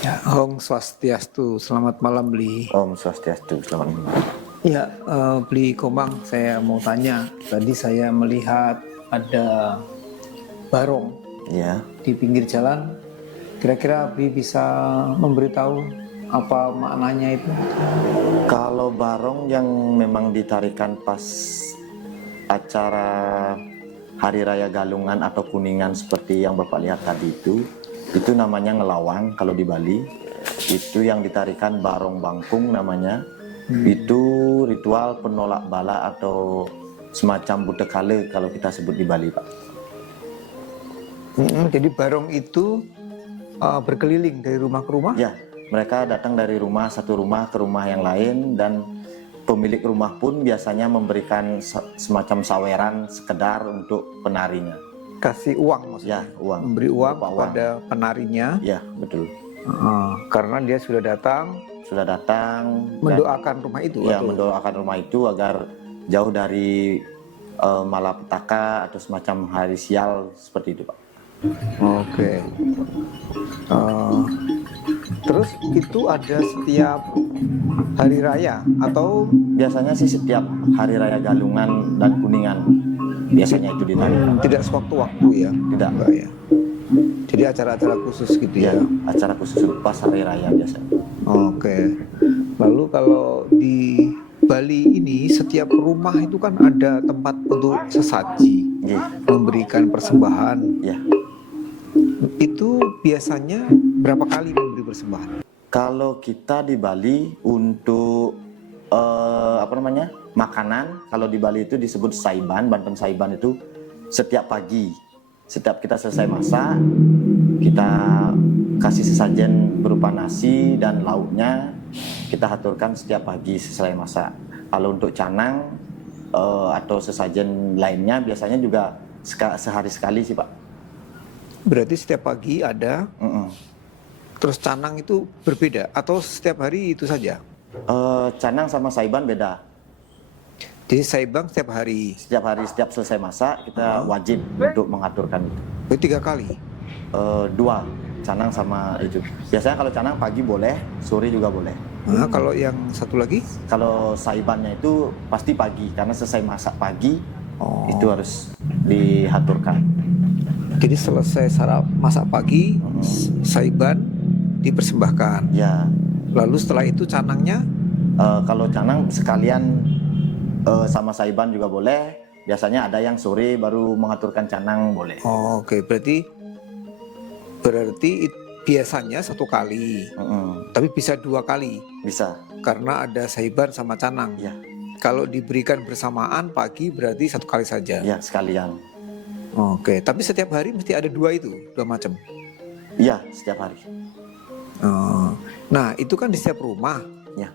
Ya, Om Swastiastu, selamat malam Bli. Om Swastiastu, selamat malam. Ya, Bli Komang, saya mau tanya. Tadi saya melihat ada barong Ya, di pinggir jalan. Kira-kira Bli bisa memberitahu apa maknanya itu? kalau barong yang memang ditarikan pas acara Hari Raya Galungan atau Kuningan seperti yang Bapak lihat tadi itu namanya ngelawang kalau di Bali. Itu yang ditarikan barong bangkung namanya. Itu ritual penolak bala atau semacam budekale kalau kita sebut di Bali, Pak. Jadi barong itu berkeliling dari rumah ke rumah? Ya, mereka datang dari satu rumah ke rumah yang lain, dan pemilik rumah pun biasanya memberikan semacam saweran sekedar untuk penarinya. Kasih uang maksudnya? Ya, uang. Memberi uang Berupa kepada penarinya? Ya, betul. Karena dia sudah datang mendoakan rumah itu? Ya, atau? mendoakan rumah itu agar jauh dari malapetaka atau semacam hari sial seperti itu, Pak. Oke. Terus itu ada setiap hari raya atau Biasanya sih setiap Hari Raya Galungan dan Kuningan biasanya itu ditarikan. tidak sewaktu-waktu ya? Tidak. Enggak ya. Jadi acara-acara khusus gitu Ya, ya. acara khusus pas Hari Raya biasanya. Oke. Lalu kalau di Bali ini setiap rumah itu kan ada tempat untuk sesaji, Ya, memberikan persembahan. ya. Itu biasanya berapa kali memberi persembahan? Kalau kita di Bali untuk makanan, kalau di Bali itu disebut saiban, Banten saiban itu setiap pagi. Setiap kita selesai masak, kita kasih sesajen berupa nasi dan lauknya kita aturkan setiap pagi selesai masak. Kalau untuk canang atau sesajen lainnya biasanya juga sehari sekali sih, Pak. Berarti setiap pagi ada. Terus canang itu berbeda atau setiap hari itu saja? Canang sama saiban beda. Jadi saibang setiap hari. Setiap hari, setiap selesai masak kita wajib untuk mengaturkan itu. Itu 3 kali. Dua, canang sama itu. Biasanya kalau canang pagi boleh, sore juga boleh. Nah, kalau yang satu lagi? Kalau saibannya itu pasti pagi, karena selesai masak pagi itu harus diaturkan. Jadi selesai masak pagi, saiban dipersembahkan. Ya, Lalu setelah itu canangnya? kalau canang sekalian sama saiban juga boleh. Biasanya ada yang sore baru mengaturkan canang boleh. Oke, berarti biasanya 1 kali, tapi bisa 2 kali Bisa. karena ada saiban sama canang. Ya, Kalau diberikan bersamaan pagi berarti 1 kali saja. ya sekalian. Oke, tapi setiap hari mesti ada 2 macam. Iya, setiap hari. Nah, itu kan di setiap rumah. Ya.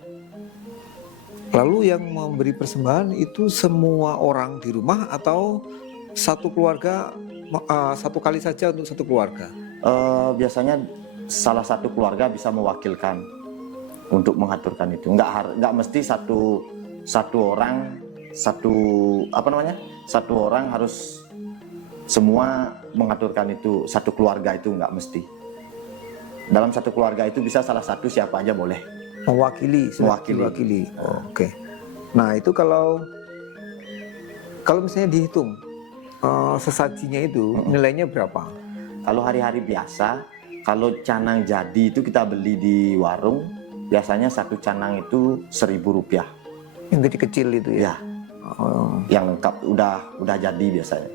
Lalu yang memberi persembahan itu semua orang di rumah atau satu keluarga 1 kali saja untuk satu keluarga? Biasanya salah satu keluarga bisa mewakilkan untuk mengaturkan itu. Nggak mesti satu orang harus semua mengaturkan itu, satu keluarga itu nggak mesti. Dalam satu keluarga itu bisa salah satu, siapa aja boleh. Mewakili. Oke. Nah, itu kalau misalnya dihitung sesajinya itu nilainya berapa? Kalau hari-hari biasa, kalau canang jadi itu kita beli di warung, biasanya satu canang itu Rp1.000. Yang kecil-kecil itu ya? Ya, yang lengkap udah jadi biasanya.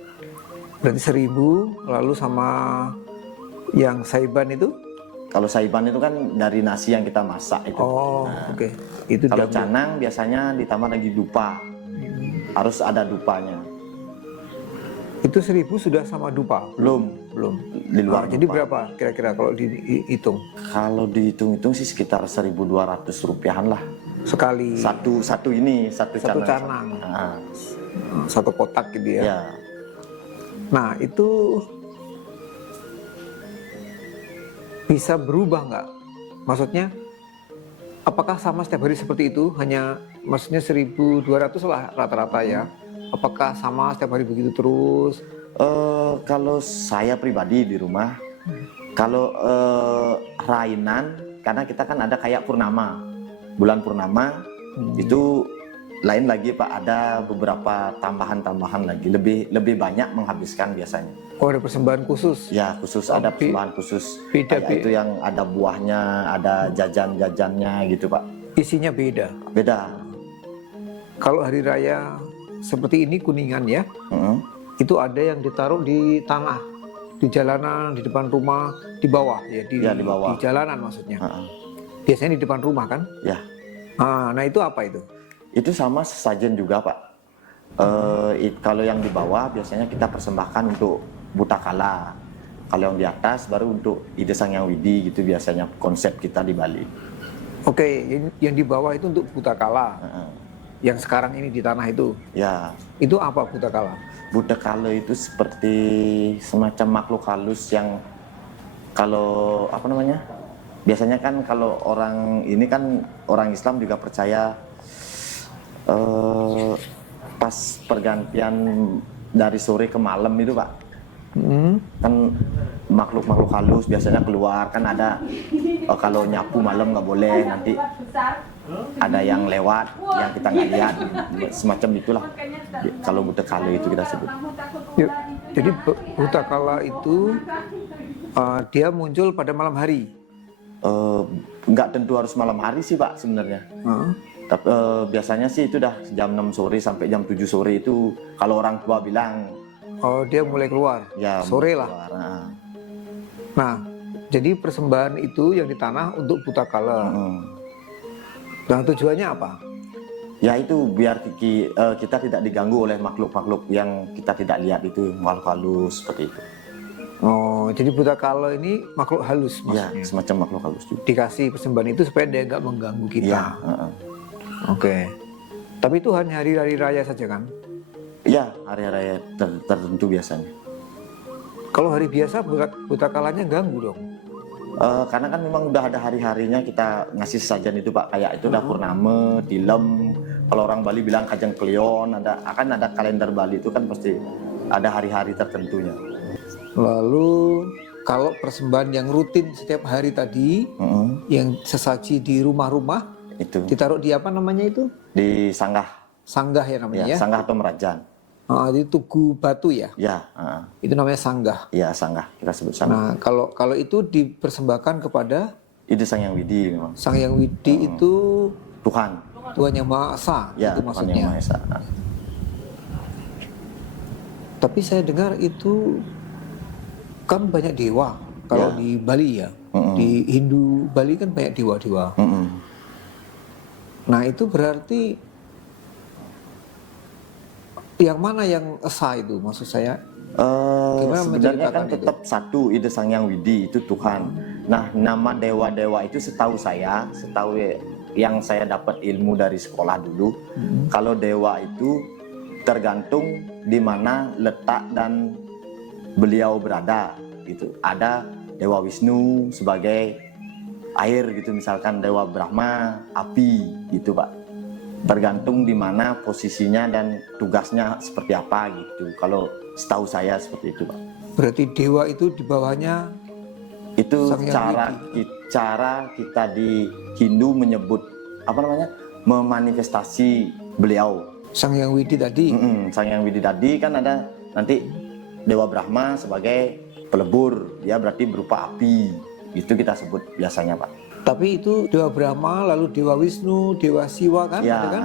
Berarti 1.000, lalu sama yang saiban itu? Kalau saiban itu kan dari nasi yang kita masak itu. Oke. Itu Kalau double. canang biasanya ditambah lagi dupa. Harus ada dupanya. Itu 1.000 sudah sama dupa? Belum. Di luar Jadi dupa. berapa kira-kira kalau dihitung? Kalau dihitung-hitung sih sekitar Rp1.200 lah. Sekali Satu canang. Nah, Satu kotak gitu ya? ya. Nah, itu bisa berubah nggak? Maksudnya, apakah sama setiap hari seperti itu? Maksudnya 1.200 lah rata-rata ya. Apakah sama setiap hari begitu terus? Kalau saya pribadi di rumah, kalau rainan, karena kita kan ada kayak purnama, bulan purnama itu lain lagi Pak, ada beberapa tambahan lagi, lebih banyak menghabiskan biasanya. Oh, ada persembahan khusus. Ya khusus, ada persembahan khusus. Beda, Kayak itu yang ada buahnya, ada jajan-jajannya gitu Pak. Isinya beda. Beda. Kalau hari raya seperti ini Kuningan ya, itu ada yang ditaruh di tanah, di jalanan, di depan rumah, di bawah ya, di bawah. di jalanan maksudnya. Biasanya di depan rumah kan? Ya. Nah itu apa itu? Itu sama sesajen juga Pak. Kalau yang di bawah biasanya kita persembahkan untuk Butakala. Kalau yang di atas baru untuk Ide Sang Hyang Widi gitu biasanya konsep kita di Bali. Oke, yang di bawah itu untuk Butakala. Yang sekarang ini di tanah itu. Ya. Itu apa Butakala? Butakala itu seperti semacam makhluk halus yang kalau apa namanya? Biasanya kan kalau orang ini kan orang Islam juga percaya pas pergantian dari sore ke malam itu Pak, kan makhluk-makhluk halus biasanya keluar, kan ada kalau nyapu malam nggak boleh, nanti ada yang lewat yang kita nggak lihat, semacam itulah kalau Butakala itu kita sebut. Jadi Butakala itu dia muncul pada malam hari. Nggak tentu harus malam hari sih Pak sebenarnya. Tapi biasanya sih itu dah jam 6 sore sampai jam 7 sore itu kalau orang tua bilang. Oh, dia mulai keluar. Ya, sore lah. Keluar. Nah, jadi persembahan itu yang di tanah untuk Butakala. Nah, tujuannya apa? Ya itu biar kita tidak diganggu oleh makhluk-makhluk yang kita tidak lihat itu, makhluk halus seperti itu. Oh, jadi Butakala ini makhluk halus maksudnya? Ya, semacam makhluk halus juga. Dikasih persembahan itu supaya dia nggak mengganggu kita. Ya, Oke. Tapi itu hanya hari-hari raya saja kan? Ya, hari-hari tertentu biasanya. Kalau hari biasa Butakalanya ganggu dong? Karena kan memang udah ada hari-harinya kita ngasih sajian itu Pak, kayak itu udah purnama, tilem. Kalau orang Bali bilang kajang kleon, akan ada kalender Bali itu kan pasti ada hari-hari tertentunya. Lalu kalau persembahan yang rutin setiap hari tadi, yang sesaji di rumah-rumah, itu ditaruh di apa namanya itu? Di sanggah. Sanggah ya namanya ya? Sanggah atau merajan. Di tugu batu ya? Ya. Itu namanya sanggah. Ya, sanggah, kita sebut sanggah. Nah, kalau itu dipersembahkan kepada Ide Sang Hyang Widi memang. Sang Hyang Widi itu Tuhan. Tuhan Yang Maha Esa, Ya, itu Tuhan maksudnya. Yang Maha Esa. Tapi saya dengar itu kan banyak dewa kalau di Bali ya. Di Hindu Bali kan banyak dewa-dewa. Nah, itu berarti yang mana yang esa itu maksud saya? Sebenarnya kan tetap satu Ide Sang Hyang Widi itu Tuhan. Nah, nama dewa-dewa itu setahu yang saya dapat ilmu dari sekolah dulu, kalau dewa itu tergantung di mana letak dan beliau berada gitu. Ada Dewa Wisnu sebagai air gitu, misalkan Dewa Brahma api gitu Pak. Tergantung di mana posisinya dan tugasnya seperti apa gitu. Kalau setahu saya seperti itu Pak. Berarti dewa itu di bawahnya itu Sang Hyang cara kita di Hindu menyebut apa namanya, memanifestasi beliau. Sang Hyang Widi tadi. Sang Hyang Widi tadi kan ada nanti Dewa Brahma sebagai pelebur, dia berarti berupa api. Itu kita sebut biasanya Pak. Tapi itu Dewa Brahma, lalu Dewa Wisnu, Dewa Siwa kan? Ya, ada kan?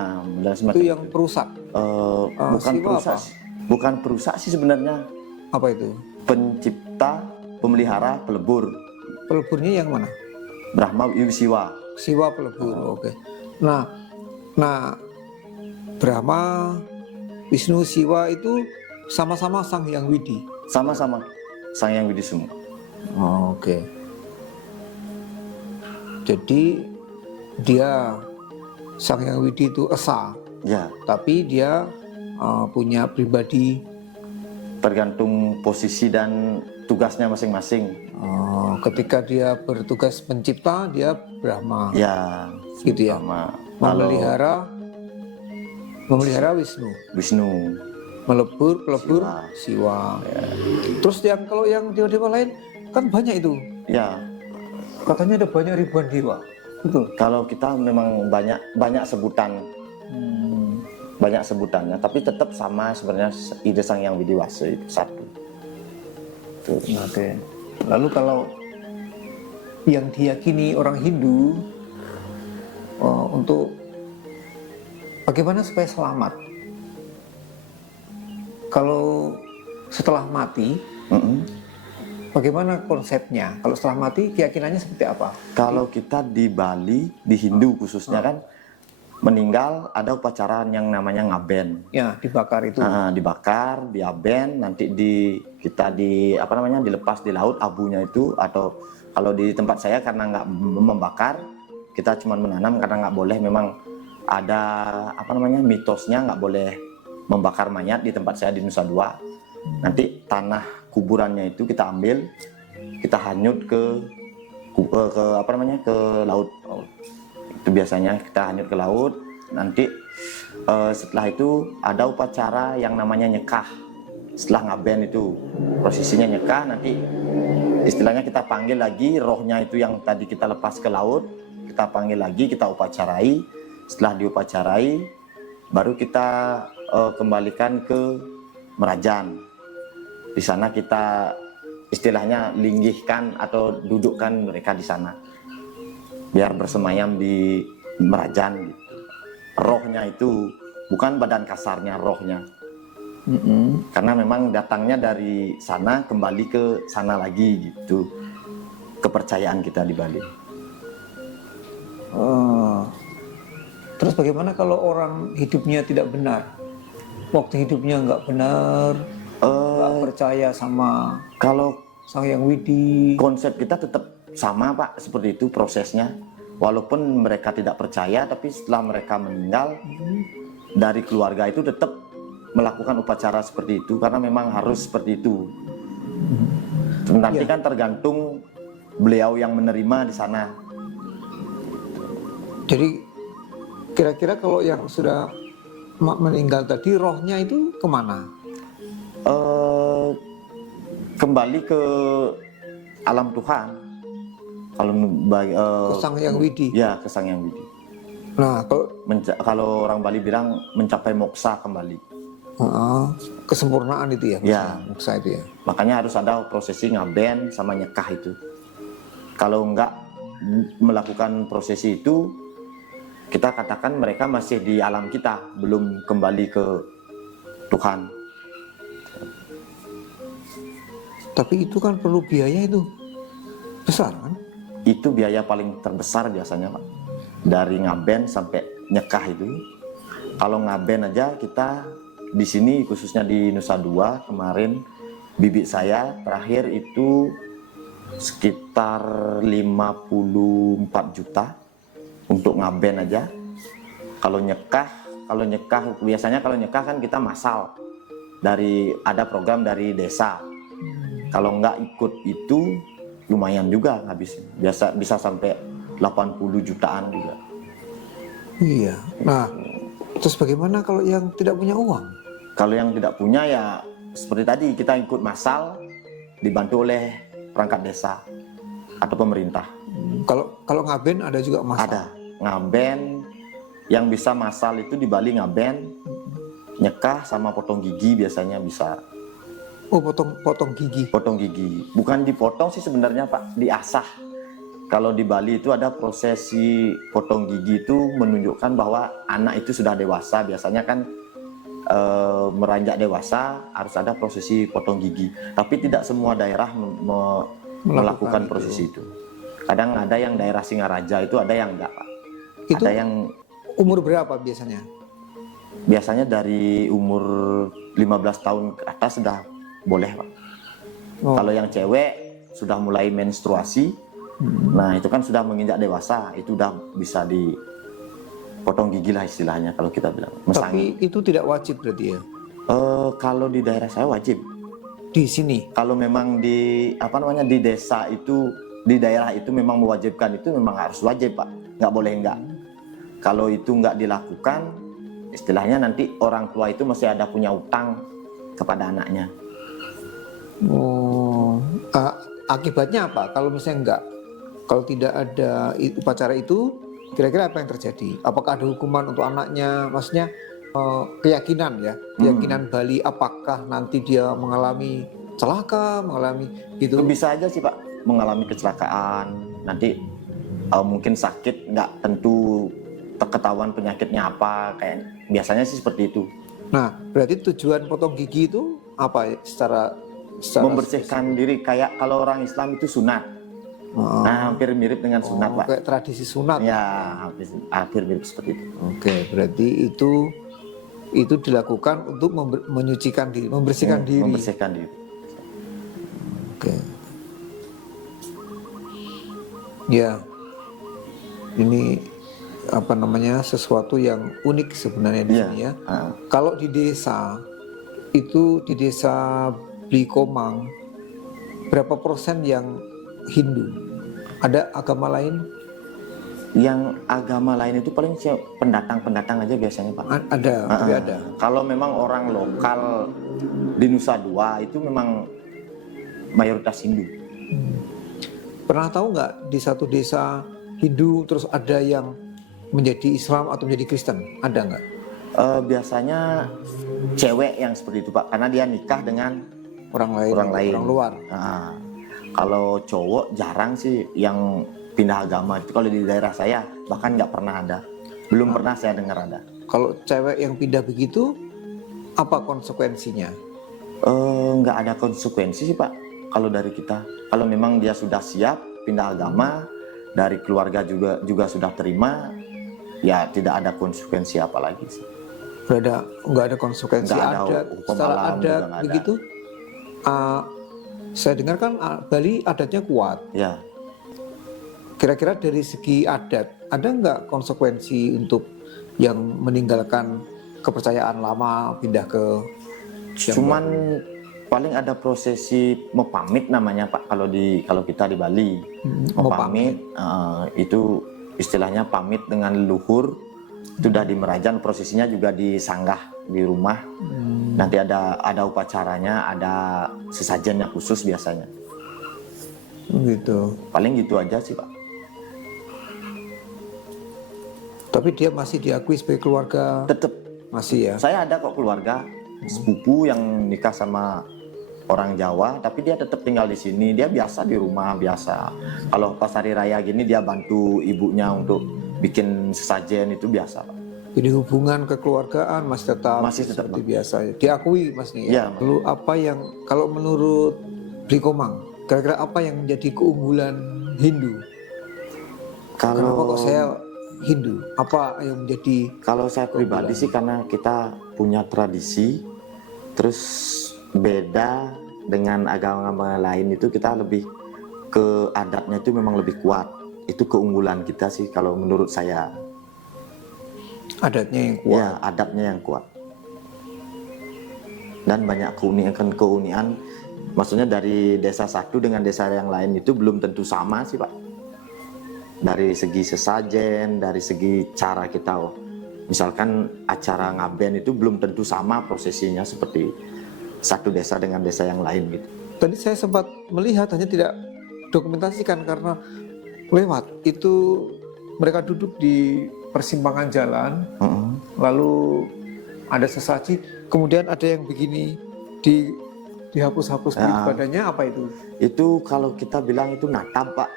Itu yang perusak. Bukan Siwa perusak. apa? Bukan perusak sih sebenarnya. Apa itu? Pencipta, pemelihara, pelebur. Peleburnya yang mana? Brahma Siwa. Siwa pelebur. Oke. Nah, Brahma, Wisnu, Siwa itu sama-sama Sang Hyang Widi. Sama-sama Sang Hyang Widi semua. Oke. Jadi dia Sang Hyang Widi itu esa. Ya. Tapi dia punya pribadi. Tergantung posisi dan tugasnya masing-masing. Ketika dia bertugas pencipta, dia Brahma. Ya. Gitu ya. Memelihara Wisnu. Pelebur Siwa. Ya. Terus kalau yang dewa-dewa lain kan banyak itu. Ya. Katanya ada banyak ribuan dewa. Betul. Kalau kita memang banyak sebutan, banyak sebutannya, tapi tetap sama sebenarnya ide Sang Hyang Widiwasa itu satu. Tuh. Oke. Lalu kalau yang diyakini orang Hindu untuk bagaimana supaya selamat? Kalau setelah mati, bagaimana konsepnya? Kalau setelah mati, keyakinannya seperti apa? Kalau kita di Bali, di Hindu khususnya kan, meninggal ada upacara yang namanya ngaben. Ya, dibakar itu. Dibakar, diaben, nanti kita dilepas di laut abunya itu, atau kalau di tempat saya karena nggak membakar, kita cuma menanam karena nggak boleh, memang ada mitosnya nggak boleh membakar mayat di tempat saya di Nusa Dua. Nanti tanah kuburannya itu kita ambil, kita hanyut ke laut. Itu biasanya kita hanyut ke laut. Nanti setelah itu ada upacara yang namanya nyekah. Setelah ngaben itu prosesinya nyekah, nanti istilahnya kita panggil lagi rohnya itu yang tadi kita lepas ke laut, kita panggil lagi, kita upacarai. Setelah diupacarai, baru kita kembalikan ke Merajan. Di sana kita istilahnya linggihkan atau dudukkan mereka di sana, biar bersemayam di Merajan gitu. Rohnya itu bukan badan kasarnya, rohnya. Karena memang datangnya dari sana kembali ke sana lagi gitu. Kepercayaan kita di Bali. Terus bagaimana kalau orang hidupnya tidak benar? Waktu hidupnya nggak benar, nggak percaya sama Kalau Sang Hyang Widi. konsep kita tetap sama Pak, seperti itu prosesnya. Walaupun mereka tidak percaya, tapi setelah mereka meninggal, dari keluarga itu tetap melakukan upacara seperti itu, karena memang harus seperti itu. Nanti kan tergantung beliau yang menerima di sana. Jadi kira-kira kalau yang sudah meninggal tadi, rohnya itu kemana? Kembali ke alam Tuhan. Kalau Ke Sang Hyang Widi. Ya, ke Sang Hyang Widi. Nah, Kalau orang Bali bilang mencapai moksa kembali. Kesempurnaan itu ya, Ya. moksa itu ya. Makanya harus ada prosesi ngaben sama nyekah itu. Kalau enggak melakukan prosesi itu, kita katakan mereka masih di alam kita, belum kembali ke Tuhan. Tapi itu kan perlu biaya itu besar kan? Itu biaya paling terbesar biasanya Pak. Dari ngaben sampai nyekah itu. Kalau ngaben aja kita di sini khususnya di Nusa Dua kemarin, bibik saya terakhir itu sekitar 54 juta untuk ngaben aja. Kalau nyekah biasanya kalau nyekah kan kita massal, ada program dari desa. Kalau nggak ikut itu lumayan juga habis, bisa sampai 80 jutaan juga. Iya. Nah, terus bagaimana kalau yang tidak punya uang? Kalau yang tidak punya ya seperti tadi, kita ikut massal, dibantu oleh perangkat desa atau pemerintah. Kalau ngaben ada juga masalah. Ada ngaben yang bisa massal itu di Bali, ngaben, nyekah sama potong gigi biasanya bisa. Oh, potong gigi. Potong gigi, bukan dipotong sih sebenarnya Pak, diasah. Kalau di Bali itu ada prosesi potong gigi itu menunjukkan bahwa anak itu sudah dewasa. Biasanya kan meranjak dewasa harus ada prosesi potong gigi. Tapi tidak semua daerah melakukan prosesi itu. Kadang ada yang daerah Singaraja itu ada yang enggak Pak. Itu ada yang umur berapa biasanya? Biasanya dari umur 15 tahun ke atas sudah boleh Pak. Kalau yang cewek sudah mulai menstruasi, nah itu kan sudah menginjak dewasa, itu udah bisa dipotong gigi lah istilahnya kalau kita bilang. Tapi itu tidak wajib berarti ya? Kalau di daerah saya wajib. Di sini? Kalau memang di desa itu, di daerah itu memang mewajibkan, itu memang harus wajib Pak, nggak boleh enggak. Kalau itu nggak dilakukan, istilahnya nanti orang tua itu masih ada punya utang kepada anaknya. Akibatnya apa kalau misalnya enggak? Kalau tidak ada upacara itu, kira-kira apa yang terjadi? Apakah ada hukuman untuk anaknya? Maksudnya keyakinan ya, keyakinan Bali, apakah nanti dia mengalami celaka, mengalami Itu gitu? bisa aja sih Pak, mengalami kecelakaan, nanti mungkin sakit, nggak tentu ketahuan penyakitnya apa, kayak biasanya sih seperti itu. Nah, berarti tujuan potong gigi itu apa ya? Secara Membersihkan diri, kayak kalau orang Islam itu sunat. Nah, hampir mirip dengan sunat Pak. kayak tradisi sunat. Ya, hampir mirip seperti itu. Oke, berarti itu dilakukan untuk menyucikan diri, membersihkan diri. Membersihkan diri. Oke. Ya, ini apa namanya, sesuatu yang unik sebenarnya di Iya. sini ya. Kalau di desa itu, di desa Blikomang, berapa persen yang Hindu? Ada agama lain? Yang agama lain itu paling pendatang-pendatang aja biasanya Pak. Ada, tapi ada. Kalau memang orang lokal di Nusa Dua itu memang mayoritas Hindu. Pernah tahu nggak di satu desa Hindu terus ada yang menjadi Islam atau menjadi Kristen? Ada nggak? Biasanya cewek yang seperti itu Pak, karena dia nikah dengan Orang lain, orang luar. Nah, kalau cowok jarang sih yang pindah agama. Itu kalau di daerah saya bahkan nggak pernah ada, belum pernah saya dengar ada. Kalau cewek yang pindah begitu, apa konsekuensinya? Nggak ada konsekuensi sih Pak kalau dari kita. Kalau memang dia sudah siap pindah agama, dari keluarga juga sudah terima, ya tidak ada konsekuensi apa lagi sih. Nggak ada konsekuensi Nggak ada adat, hukum secara alam juga adat nggak ada. begitu. Saya dengar kan Bali adatnya kuat. Ya, Kira-kira dari segi adat, ada nggak konsekuensi untuk yang meninggalkan kepercayaan lama pindah ke yang cuman paling ada prosesi mepamit namanya Pak kalau kita di Bali. Mepamit itu istilahnya pamit dengan leluhur. Sudah di Merajan, prosesinya juga di sanggah di rumah. Nanti ada upacaranya, ada sesajennya khusus biasanya. gitu. Paling gitu aja sih Pak. Tapi dia masih diakui sebagai keluarga, Tetap masih ya. saya ada kok keluarga sepupu yang nikah sama orang Jawa, tapi dia tetap tinggal di sini. Dia biasa di rumah biasa. Kalau pas hari raya gini dia bantu ibunya untuk bikin sesajen, itu biasa Pak. Jadi hubungan kekeluargaan masih tetap seperti biasa, diakui Mas nih. Iya, Lalu apa yang, kalau menurut Blikomang, kira-kira apa yang menjadi keunggulan Hindu? Kenapa kok Kalau saya Hindu? Apa yang menjadi Kalau saya pribadi sih karena kita punya tradisi, terus beda dengan agama lain itu kita lebih ke adatnya itu memang lebih kuat. Itu keunggulan kita sih kalau menurut saya. adatnya yang kuat? Ya, adatnya yang kuat. Dan banyak keunikan. Maksudnya dari desa satu dengan desa yang lain itu belum tentu sama sih Pak. Dari segi sesajen, dari segi cara kita, misalkan acara ngaben itu belum tentu sama prosesinya seperti satu desa dengan desa yang lain gitu. Tadi saya sempat melihat, hanya tidak dokumentasikan karena lewat itu mereka duduk di persimpangan jalan, lalu ada sesaji, kemudian ada yang begini dihapus-hapus di badannya, apa itu? Itu kalau kita bilang itu natap Pak.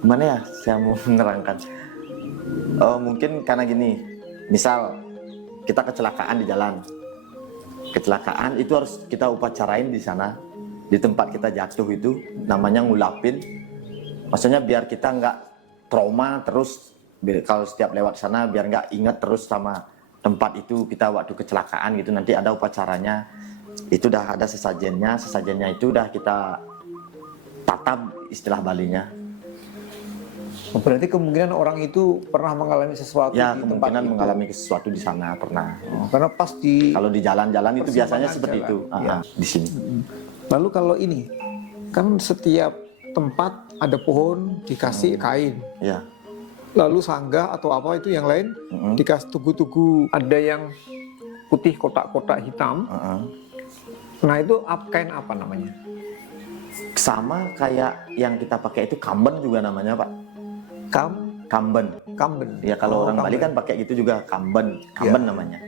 Gimana ya saya mau menerangkan? Mungkin karena gini, misal kita kecelakaan di jalan, kecelakaan itu harus kita upacarain di sana, di tempat kita jatuh itu namanya ngulapin. Maksudnya biar kita nggak trauma terus, kalau setiap lewat sana biar nggak ingat terus sama tempat itu kita waktu kecelakaan gitu. Nanti ada upacaranya, itu udah ada sesajennya itu udah kita tatap istilah Balinya. Berarti kemungkinan orang itu pernah mengalami sesuatu Ya, di tempat kemungkinan itu. mengalami sesuatu di sana pernah. Karena pas di Kalau di jalan-jalan itu biasanya persimpangan seperti jalan, itu. ya. Di sini. Lalu kalau ini kan setiap tempat ada pohon dikasih kain, Ya. lalu sanggah atau apa itu yang lain dikasih tugu-tugu, ada yang putih kotak-kotak hitam. Nah itu kain apa namanya? Sama kayak yang kita pakai itu kamben juga namanya Pak. Kamben. Kamben. Ya kalau orang Bali kamben. kan pakai gitu juga kamben namanya.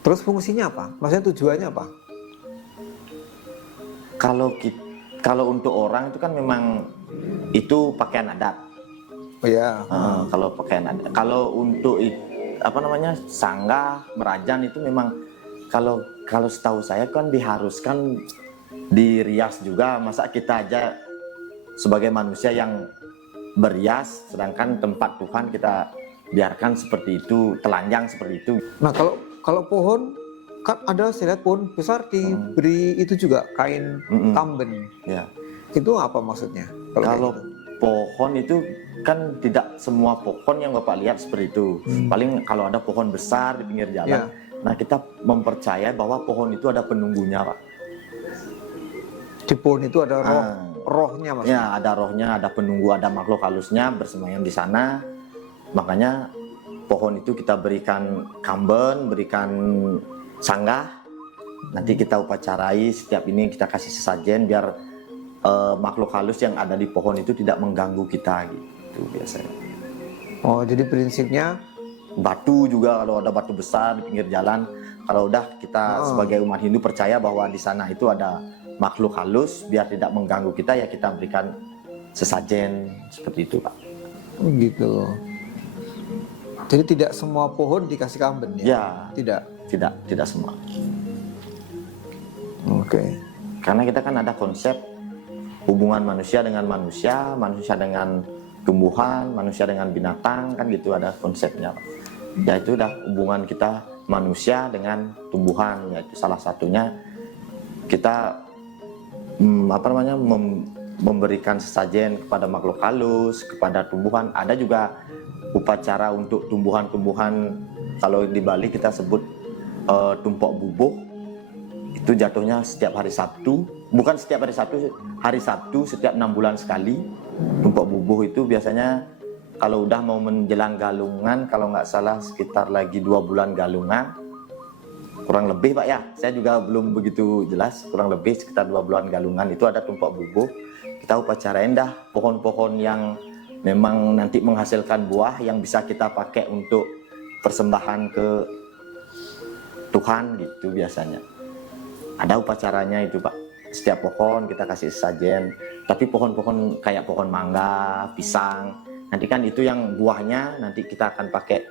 Terus fungsinya apa? Maksudnya tujuannya apa? Kalau untuk orang itu kan memang itu pakaian adat. Oh ya. Kalau pakaian adat. Kalau untuk sanggah, merajan itu memang kalau setahu saya kan diharuskan dirias juga. Masa kita aja sebagai manusia yang berias, sedangkan tempat Tuhan kita biarkan seperti itu, telanjang seperti itu. Nah kalau pohon kan ada, saya lihat pohon besar diberi itu juga kain kamben. Ya. Itu apa maksudnya? Kalau kayak gitu? pohon itu kan tidak semua pohon yang Bapak lihat seperti itu. Paling kalau ada pohon besar di pinggir jalan, nah kita mempercayai bahwa pohon itu ada penunggunya, Pak. Di pohon itu ada rohnya maksudnya. Ya, ada rohnya, ada penunggu, ada makhluk halusnya bersemayam di sana. Makanya pohon itu kita berikan kamben, berikan sanggah. Nanti kita upacarai, setiap ini kita kasih sesajen biar makhluk halus yang ada di pohon itu tidak mengganggu kita gitu biasanya. Oh, jadi prinsipnya Batu juga, kalau ada batu besar di pinggir jalan, kalau udah kita sebagai umat Hindu percaya bahwa di sana itu ada makhluk halus, biar tidak mengganggu kita, ya kita berikan sesajen seperti itu, Pak. gitu. Jadi tidak semua pohon dikasih kamben ya? Ya, tidak semua. Oke. Karena kita kan ada konsep hubungan manusia dengan manusia, manusia dengan tumbuhan, manusia dengan binatang, kan gitu ada konsepnya, Pak. Yaitu udah hubungan kita manusia dengan tumbuhan, yaitu salah satunya kita memberikan sesajen kepada makhluk halus, kepada tumbuhan. Ada juga upacara untuk tumbuhan-tumbuhan, kalau di Bali kita sebut tumpok bubuh. Itu jatuhnya setiap hari Sabtu, bukan setiap hari Sabtu, hari Sabtu setiap 6 bulan sekali. Tumpok bubuh itu biasanya kalau udah mau menjelang galungan, kalau nggak salah sekitar lagi 2 bulan galungan, kurang lebih Pak ya, saya juga belum begitu jelas, kurang lebih sekitar 2 bulan galungan itu ada tumpok bubuh. Kita upacarain dah pohon-pohon yang memang nanti menghasilkan buah yang bisa kita pakai untuk persembahan ke Tuhan gitu biasanya. Ada upacaranya itu Pak, setiap pohon kita kasih sesajen. Tapi pohon-pohon kayak pohon mangga, pisang, nanti kan itu yang buahnya nanti kita akan pakai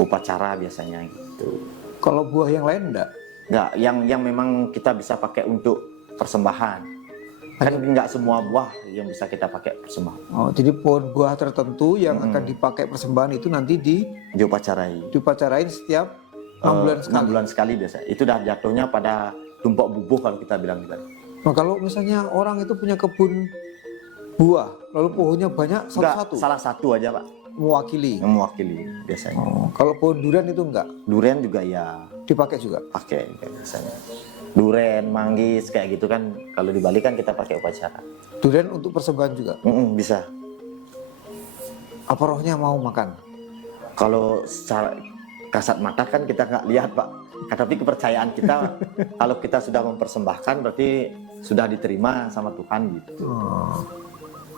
upacara biasanya gitu. Kalau buah yang lain enggak? Enggak, yang memang kita bisa pakai untuk persembahan. Kan enggak semua buah yang bisa kita pakai persembahan. Oh, jadi pohon buah tertentu yang akan dipakai persembahan itu nanti diupacarain setiap 6 bulan sekali. 6 bulan sekali biasa. Itu dah jatuhnya pada tumpok bubuh kalau kita bilang gitu. Nah, kalau misalnya orang itu punya kebun buah, lalu pohonnya banyak satu-satu? Salah satu aja Pak. Mewakili Biasanya. Oh, kalau pohon durian itu enggak? Durian juga ya Dipakai juga? pakai biasanya. Durian, manggis kayak gitu kan. Kalau di Bali kan kita pakai upacara. Durian untuk persembahan juga? Bisa. Apa rohnya mau makan? Kalau secara kasat mata kan kita nggak lihat Pak. Tapi kepercayaan kita kalau kita sudah mempersembahkan berarti sudah diterima sama Tuhan gitu. Oh.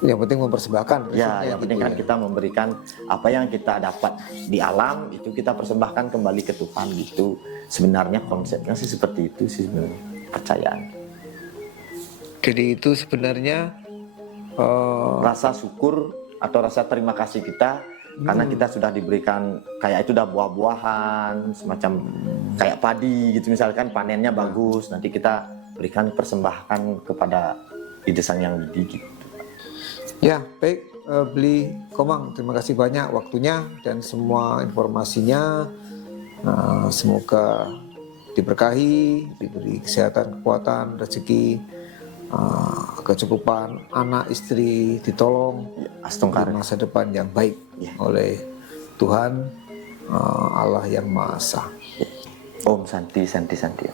Yang penting mempersembahkan. Ya, yang gitu penting kan kita memberikan apa yang kita dapat di alam itu kita persembahkan kembali ke Tuhan gitu. Sebenarnya konsepnya sih seperti itu sih sebenarnya, percayaan. Jadi itu sebenarnya Rasa syukur atau rasa terima kasih kita karena kita sudah diberikan kayak itu udah buah-buahan semacam kayak padi gitu, misalkan panennya bagus, nanti kita berikan persembahkan kepada Ide Sang Yang Widi gitu. ya baik, Beli Komang, terima kasih banyak waktunya dan semua informasinya. Semoga diberkahi, diberi kesehatan, kekuatan, rezeki, kecukupan, anak istri ditolong, Astungkar. di masa depan yang baik oleh Tuhan Allah yang Maha Esa. Om Santi Santi Santi.